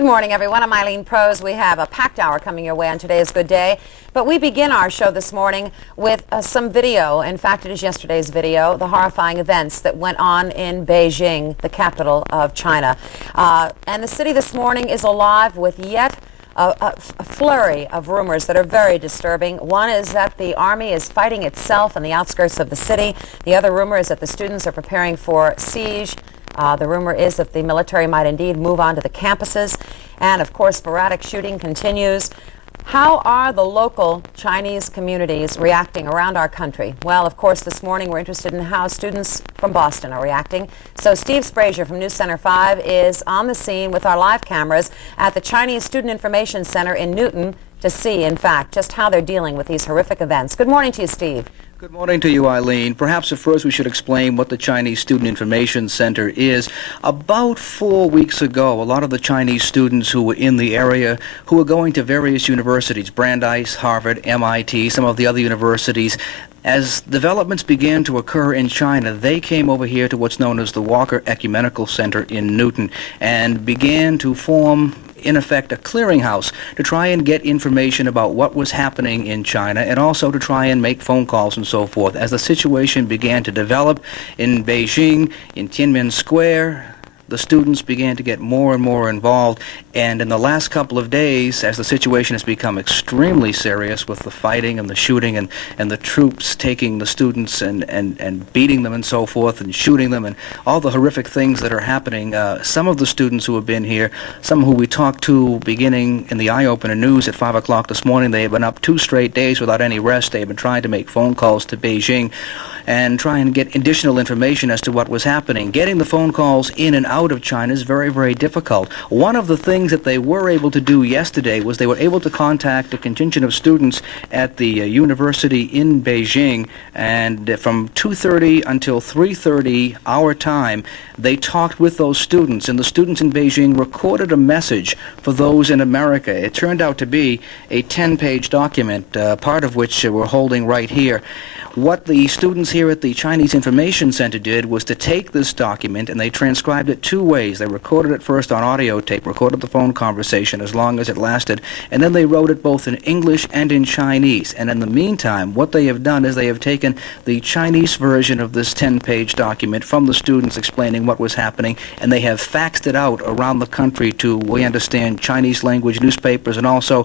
Good morning, everyone. I'm Eileen Prose. We have a packed hour coming your way on today's Good Day. But we begin our show this morning with some video. In fact, it is yesterday's video, the horrifying events that went on in Beijing, the capital of China. And the city this morning is alive with yet a flurry of rumors that are very disturbing. One is that the army is fighting itself on the outskirts of the city. The other rumor is that the students are preparing for siege. The rumor is that the military might indeed move on to the campuses. And, of course, sporadic shooting continues. How are the local Chinese communities reacting around our country? Well, of course, this morning we're interested in how students from Boston are reacting. So Steve Sprazier from News Center 5 is on the scene with our live cameras at the Chinese Student Information Center in Newton to see, in fact, just how they're dealing with these horrific events. Good morning to you, Steve. Good morning to you, Eileen. Perhaps at first we should explain what the Chinese Student Information Center is. About 4 weeks ago, a lot of the Chinese students who were in the area, who were going to various universities, Brandeis, Harvard, MIT, some of the other universities, as developments began to occur in China, they came over here to what's known as the Walker Ecumenical Center in Newton and began to form, in effect, a clearinghouse to try and get information about what was happening in China and also to try and make phone calls and so forth. As the situation began to develop in Beijing, in Tiananmen Square, the students began to get more and more involved, and in the last couple of days, as the situation has become extremely serious with the fighting and the shooting and the troops taking the students and beating them and so forth and shooting them and all the horrific things that are happening, some of the students who have been here, some who we talked to beginning in the Eye Opener News at 5 o'clock this morning, they have been up 2 straight days without any rest. They have been trying to make phone calls to Beijing and try and get additional information as to what was happening. Getting the phone calls in and out of China is very, very difficult. One of the things that they were able to do yesterday was they were able to contact a contingent of students at the university in Beijing, and from 2:30 until 3:30 our time, they talked with those students, and the students in Beijing recorded a message for those in America. It turned out to be a 10-page document, part of which we're holding right here. What the students here at the Chinese Information Center did was to take this document and they transcribed it 2 ways. They recorded it first on audio tape, recorded the phone conversation as long as it lasted, and then they wrote it both in English and in Chinese. And in the meantime, what they have done is they have taken the Chinese version of this 10-page document from the students explaining what was happening, and they have faxed it out around the country to, we understand, Chinese language newspapers and also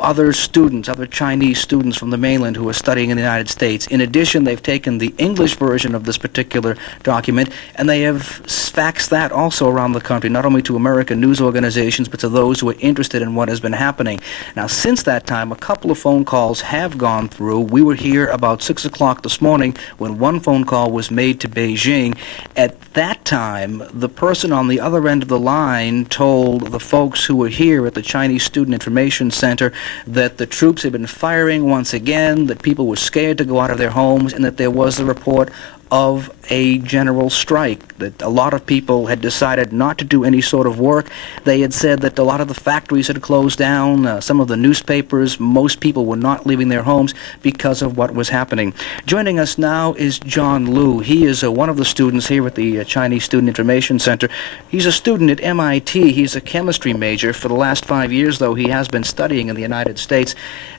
other students, other Chinese students from the mainland who are studying in the United States. In addition, they've taken the English version of this particular document and they have faxed that also around the country, not only to American news organizations, but to those who are interested in what has been happening. Now, since that time, a couple of phone calls have gone through. We were here about 6 o'clock this morning when one phone call was made to Beijing. At that time, the person on the other end of the line told the folks who were here at the Chinese Student Information Center that the troops had been firing once again, that people were scared to go out of their homes, and that there was a report of a general strike, that a lot of people had decided not to do any sort of work. They had said that a lot of the factories had closed down, some of the newspapers, most people were not leaving their homes because of what was happening. Joining us now is John Liu. He is one of the students here at the Chinese Student Information Center. He's a student at MIT. He's a chemistry major. For the last 5 years, though, he has been studying in the United States.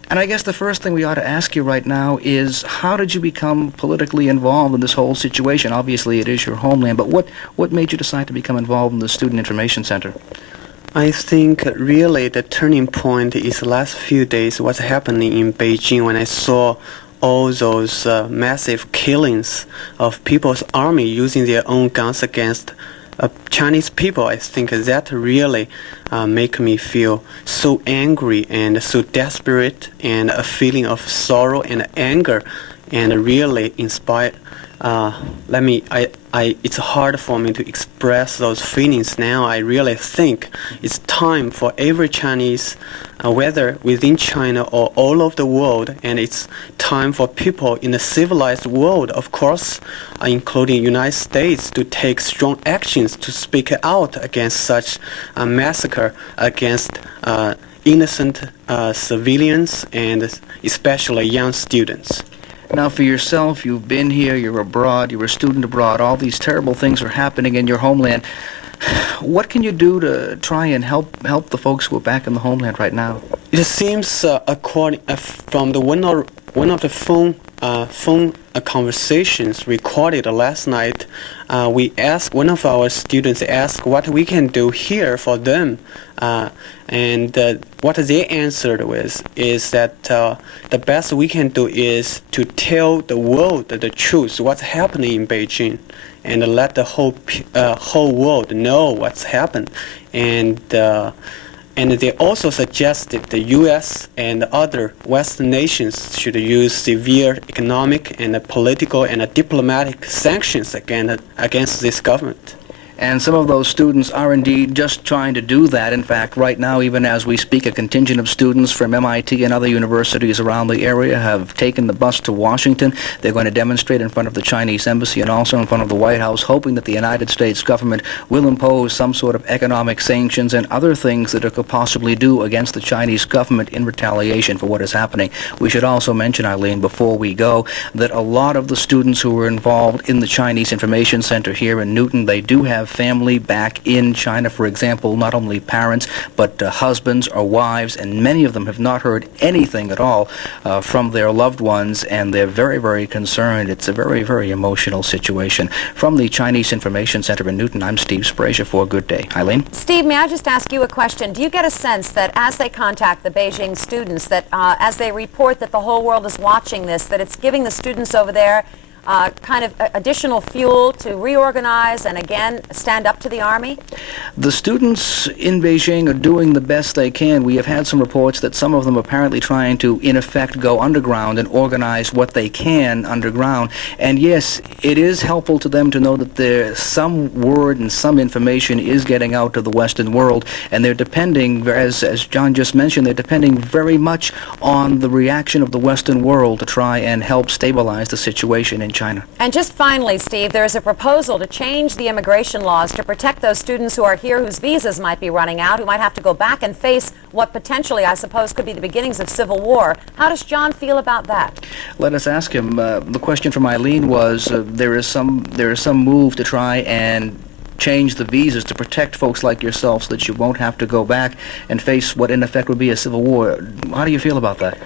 And I guess the first thing we ought to ask you right now is, how did you become politically involved in this whole situation? Obviously, it is your homeland, but what made you decide to become involved in the Student Information Center? I think really the turning point is the last few days, what's happening in Beijing when I saw all those massive killings of people's army using their own guns against Chinese people. I think that really make me feel so angry and so desperate, and a feeling of sorrow and anger, and really inspired. It's hard for me to express those feelings now. I really think it's time for every Chinese, whether within China or all over the world, and it's time for people in the civilized world, of course, including United States, to take strong actions to speak out against such a massacre against innocent civilians and especially young students. Now, for yourself, you've been here, you're abroad, you're a student abroad, all these terrible things are happening in your homeland. What can you do to try and help the folks who are back in the homeland right now? It seems, according from the one of the phone conversations recorded last night, we asked one of our students asked what we can do here for them, and what they answered with is that the best we can do is to tell the world the truth, what's happening in Beijing, and let the whole world know what's happened, and they also suggested the U.S. and other Western nations should use severe economic and political and diplomatic sanctions against this government. And some of those students are indeed just trying to do that. In fact, right now, even as we speak, a contingent of students from MIT and other universities around the area have taken the bus to Washington. They're going to demonstrate in front of the Chinese embassy and also in front of the White House, hoping that the United States government will impose some sort of economic sanctions and other things that it could possibly do against the Chinese government in retaliation for what is happening. We should also mention, Eileen, before we go, that a lot of the students who were involved in the Chinese Information Center here in Newton, they do have family back in China. For example, not only parents, but husbands or wives, and many of them have not heard anything at all from their loved ones, and they're very, very concerned. It's a very, very emotional situation. From the Chinese Information Center in Newton, I'm Steve Sprazier for Good Day. Eileen? Steve, may I just ask you a question? Do you get a sense that as they contact the Beijing students, that as they report that the whole world is watching this, that it's giving the students over there kind of additional fuel to reorganize and again stand up to the army? The students in Beijing are doing the best they can. We have had some reports that some of them are apparently trying to, in effect, go underground and organize what they can underground. And yes, it is helpful to them to know that there's some word and some information is getting out to the Western world, and they're depending, as John just mentioned, they're depending very much on the reaction of the Western world to try and help stabilize the situation in China. And just finally, Steve, there is a proposal to change the immigration laws to protect those students who are here whose visas might be running out, who might have to go back and face what potentially, I suppose, could be the beginnings of civil war. How does John feel about that? Let us ask him. The question from Eileen was, there is some move to try and change the visas to protect folks like yourself so that you won't have to go back and face what in effect would be a civil war. How do you feel about that?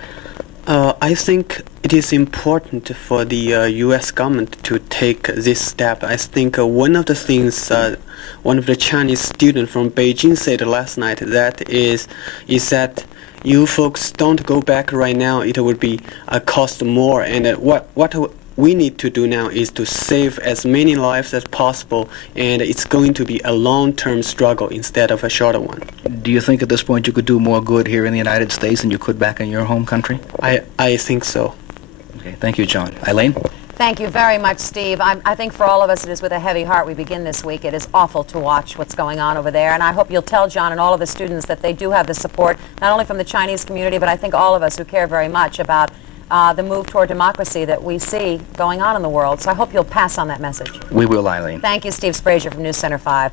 I think it is important for the U.S. government to take this step. I think one of the things one of the Chinese students from Beijing said last night that is that you folks don't go back right now. It would be cost more. And what we need to do now is to save as many lives as possible, and it's going to be a long-term struggle instead of a shorter one. Do you think at this point you could do more good here in the United States than you could back in your home country? I think so. Okay, thank you, John. Eileen? Thank you very much, Steve. I think for all of us it is with a heavy heart we begin this week. It is awful to watch what's going on over there, and I hope you'll tell John and all of the students that they do have the support, not only from the Chinese community, but I think all of us who care very much about the move toward democracy that we see going on in the world. So I hope you'll pass on that message. We will, Eileen. Thank you, Steve Sprazier from News Center 5.